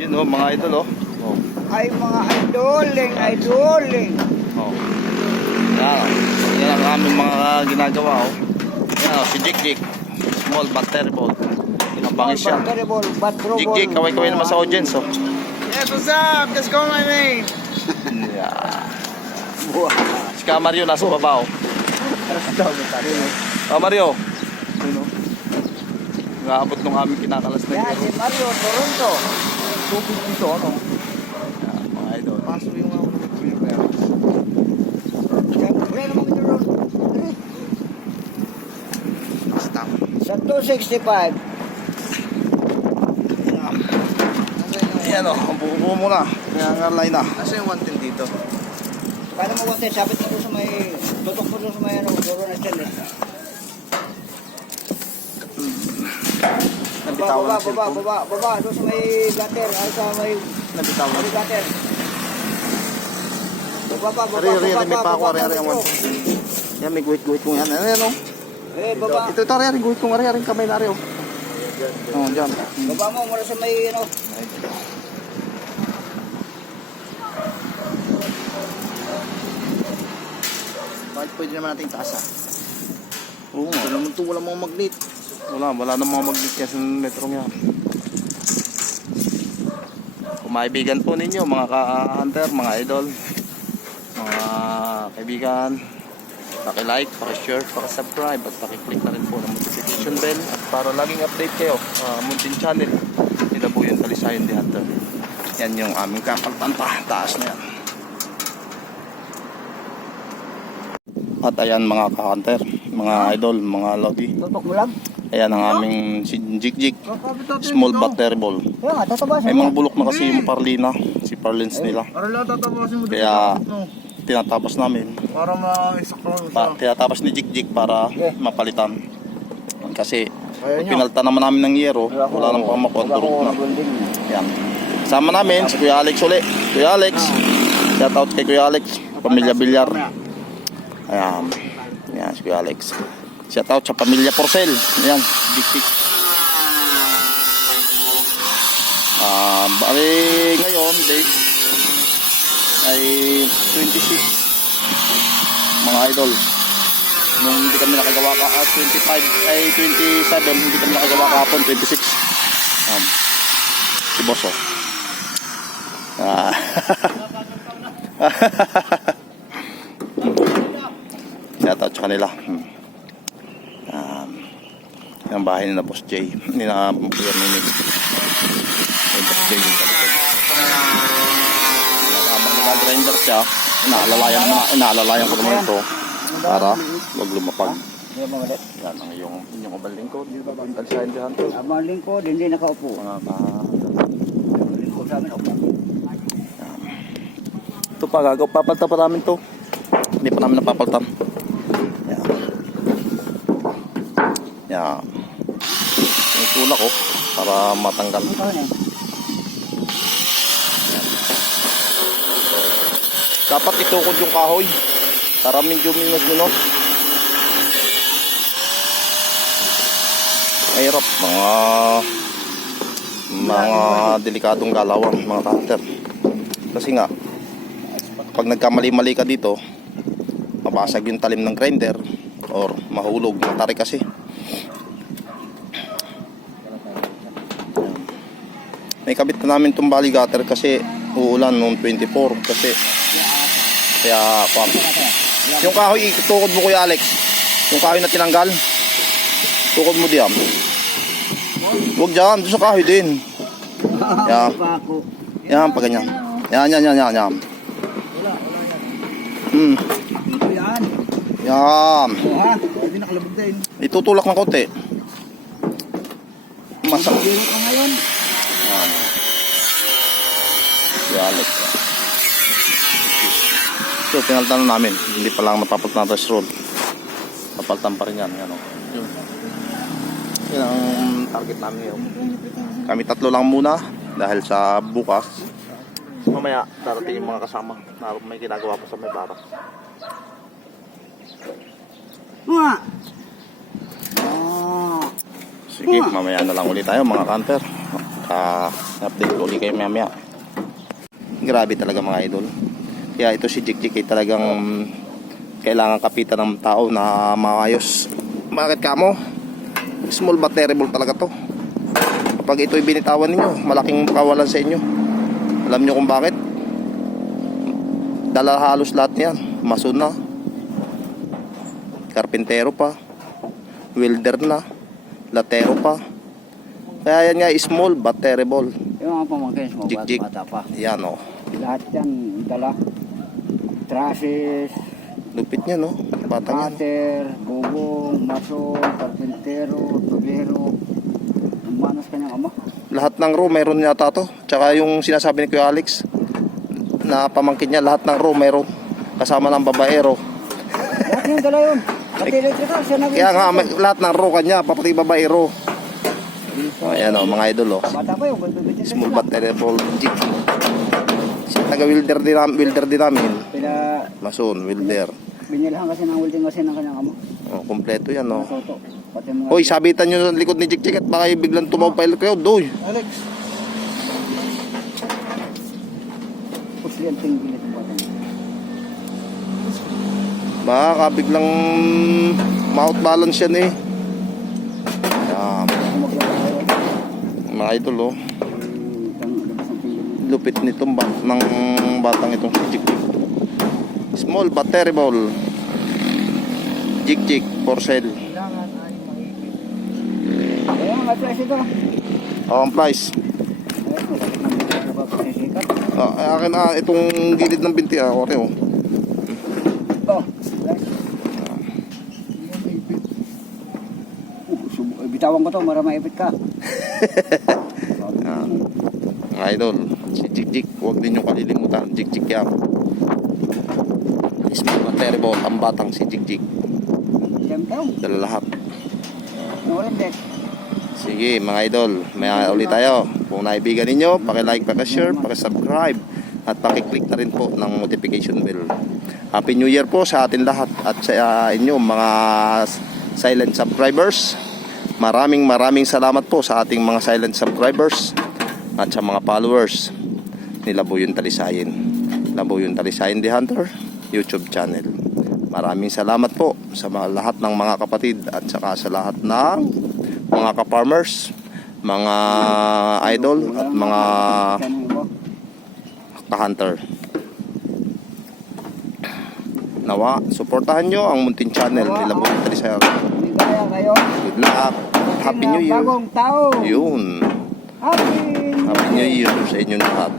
Yun oh, mga idol oh. Oh. Ay mga idoling, idoling. Oh. Yan ang aming mga ginagawa oh. Yan oh, si Jik. Small but terrible. Pinabangis siya. Jik, kaway-kaway naman sa audience oh. Yes, what's up? Let's go, my man. Yeah. Si Mario nasa baba oh. Mario. Ano? Naabot nung aming kinakalas na Yan, si Mario, Toronto. tubig dito ano. Yan, mga idol. Paso yung ako ng pera. Siyempre naman ito ron. Stop. Sa 265. Ayan o, ang buo muna. Kaya nga line na. Asa yung 110 dito? Paano mo konti? Sabit mo doon sa may... Tutok mo doon sa may ano, guro na dyan eh. Nabitawan ng cellphone. Baba. Doon sa may gutter. Ay sa may... Nabitawan. May gutter. Baba. Ari, may pako. Ari, ang 110. Yan, may guhit-guhit kong yan. Ayan o. Eh, baba. Ito, ari, guhit kong ari. Ari, kamay na ari o. Oo, dyan. Baba mo mula sa may ano. Bakit pwede naman natin taas ah? Oo nga. Ito naman ito, wala mga magnet. Wala na mga mag-git kasi ng metro niya. Kung maibigan po ninyo, mga ka-hunter, mga idol, mga kaibigan, paki-like, paki-share, paki-subscribe, at paki-click na rin po ng notification bell at para laging update kayo Muntin Channel, nila po yung Talisayan the Hunter. Yan yung aming kapalpanta, taas na yan. At ayan mga ka-hunter, mga idol, mga lodi. Tutok mo lang. Ayan ang aming si Jik. Small but terrible. Kaya nga, tatabasin May mo. mga bulok na kasi yung Parlina, si Parlins nila. Para lang tatabasin mo dito. Kaya tinatapos namin. Para ma-isakto sa... Tinatapos ni Jik para mapalitan. Kasi Ayan nyo. pinalta naman namin ng yero, wala nang pamakuha, durog na. Yan. Kasama namin si Kuya Alex uli. Kuya Alex. Shout out kay Kuya Alex. Pamilya Bilyar. Ayan. Ayan si Kuya Alex. Shout out sa Pamilya Porcel. Ayan. Jik. Bali ngayon date ay 26 mga idol. Nung hindi kami nakagawa 25 ay 27 hindi kami nakagawa kahapon 26. Si Boss oh. Shout out sa kanila. Yung bahay ni na Boss J. Hindi na Kuya Minig. Yung Boss J yung kapatid. Habang nag-grinder siya, inaalalayan ko naman ito para wag lumapag. Yan ang inyong kabaling ko. Dito ba ang Talisayan the Hunter? Abang lingkod, hindi nakaupo. Mga Lingkod sa amin, upo. ito pa, papalta pa namin to. Hindi pa namin napapaltan. Yan. Yan. Yung tulak ko para matanggal. Ito na eh. Dapat itukod yung kahoy para medyo minus. Mahirap. Mga delikadong galawan, mga hunter. Kasi nga, pag nagkamali-mali ka dito, mabasag yung talim ng grinder or mahulog, matari kasi. May kabit na namin itong bali gutter kasi uulan noong 24 kasi kaya yung kahoy itukod mo Kuya Alex, yung kahoy na tinanggal tukod mo diyan, huwag dyan, doon sa kahoy din yan pa ganyan, yan yan Hindi nakalabog din. itutulak ng konti masak Biro ka ngayon. Kuya Alex. So, pinaltan na namin. Hindi pa lang napapaltan na road. Papaltan pa rin yan. Yan, oh. Yan ang target namin ngayon. Kami tatlo lang muna dahil sa bukas. Mamaya darating yung mga kasama. May ginagawa pa sa may barak. Mga! Sige, mamaya na lang ulit tayo mga hunter. Update ko ulit kayo maya. Grabe talaga mga idol. Kaya ito si Jik Jik ay talagang kailangan kapitan ng tao na maayos. Bakit kamo? Small but terrible talaga to. Kapag ito'y binitawan ninyo, malaking kawalan sa inyo. Alam nyo kung bakit? Dala halos lahat niyan. Mason na, karpintero pa, welder na, latero pa. Kaya yan nga, small but terrible. Yung mga pamangkin mo, Jik-jik. bata pa. Yan o. Lahat yan, dala. Trusses, Lupit niya no. Batang yan. cutter, bubong, mason, karpintero, tubero. Ang manos kanyang ama. Lahat ng row meron yata to. Tsaka yung sinasabi ni Kuya Alex na pamangkin niya, lahat ng row meron. Kasama ng babaero. Lahat yung dala yun. Pati electrical, siya nag- Kaya nga, lahat ng row kanya, papati babaero. Ayan o, mga idol o. Bata pa yung bibigyan sa Small sila. but terrible Jik. Siya taga-welder din namin. Pila, Mason, welder. binilhan kasi ng welding kasi ng kanyang ama. Oh, kompleto yan o. Toto. Pati mga... Hoy, sabitan nyo sa likod ni Jik Jik at baka biglang tumaw pa kayo. Doy. Alex. Pusli ang tingin itong bata. Baka biglang mouth balance yan eh. Ayan, Kung maglabas kayo, mga idol o. labas ang tingin. Lupit nitong ng batang itong si Jik Jik. Small but terrible. Jik Jik for sale. Kaya may price ito. Oh, ang price. Ayun, malapit ng bigyan na ba pasisikat. Akin itong gilid ng binti okay oh. Oh, guys. Bitawan ko to, para maipit ka. Mga idol, si Jik Jik, huwag din yung kalilimutan. Jik Jik yan. Small but terrible, ang batang si Jik Jik. Siyempre, Dala lahat. nurin din. Sige mga idol, may ulit tayo. Kung naibigan ninyo, paki-like, paki-share, paki-subscribe at paki-click na rin po ng notification bell. Happy New Year po sa atin lahat at sa inyo mga silent subscribers. Maraming salamat po sa ating mga silent subscribers at sa mga followers ni Labuyon Talisayin. Labuyon Talisayin The Hunter YouTube channel. Maraming salamat po sa lahat ng mga kapatid at saka sa lahat ng mga ka-farmers, mga idol at mga ka-hunter. Nawa, suportahan nyo ang Muntin channel ni Labuyon Talisayin. Ligaya kayo. Good luck. Happy New Year. Bagong taon. Yun. Happy Happy New Year sa inyong lahat.